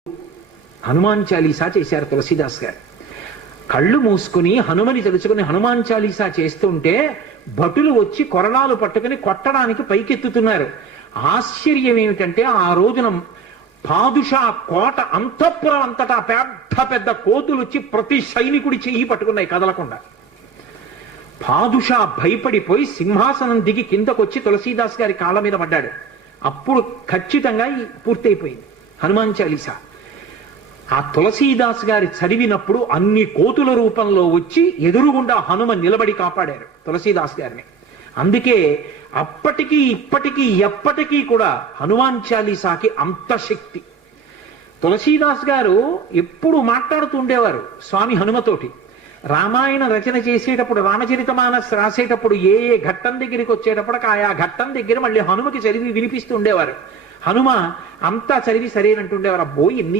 హనుమాన్ చాలీసా చేశారు తులసీదాస్ గారు. కళ్ళు మూసుకుని హనుమని తెలుసుకుని హనుమాన్ చాలీసా చేస్తుంటే భటులు వచ్చి కొరడాలు పట్టుకుని కొట్టడానికి పైకెత్తుతున్నారు. ఆశ్చర్యం ఏమిటంటే ఆ రోజున పాదుషా కోట అంతఃపురం అంతటా పెద్ద పెద్ద కోతులు వచ్చి ప్రతి సైనికుడి చెయ్యి పట్టుకున్నాయి కదలకుండా. పాదుషా భయపడిపోయి సింహాసనం దిగి కిందకొచ్చి తులసీదాస్ గారి కాళ్ళ మీద పడ్డాడు. అప్పుడు ఖచ్చితంగా పూర్తయిపోయింది హనుమాన్ చాలీసా. ఆ తులసీదాస్ గారి చదివినప్పుడు అన్ని కోతుల రూపంలో వచ్చి ఎదురుగుండా హనుమ నిలబడి కాపాడారు తులసీదాస్ గారిని. అందుకే అప్పటికీ ఇప్పటికీ ఎప్పటికీ కూడా హనుమాన్ చాలీసాకి అంత శక్తి. తులసీదాస్ గారు ఎప్పుడు మాట్లాడుతూ ఉండేవారు స్వామి హనుమతోటి. రామాయణ రచన చేసేటప్పుడు రామచరితమానస్ రాసేటప్పుడు ఏ ఏ ఘట్టం దగ్గరికి వచ్చేటప్పుడు ఆయా ఘట్టం దగ్గర మళ్ళీ హనుమకి చదివి వినిపిస్తూ ఉండేవారు. హనుమ అంతా చదివి సరేనంటుండేవారు. అబ్బో ఎన్ని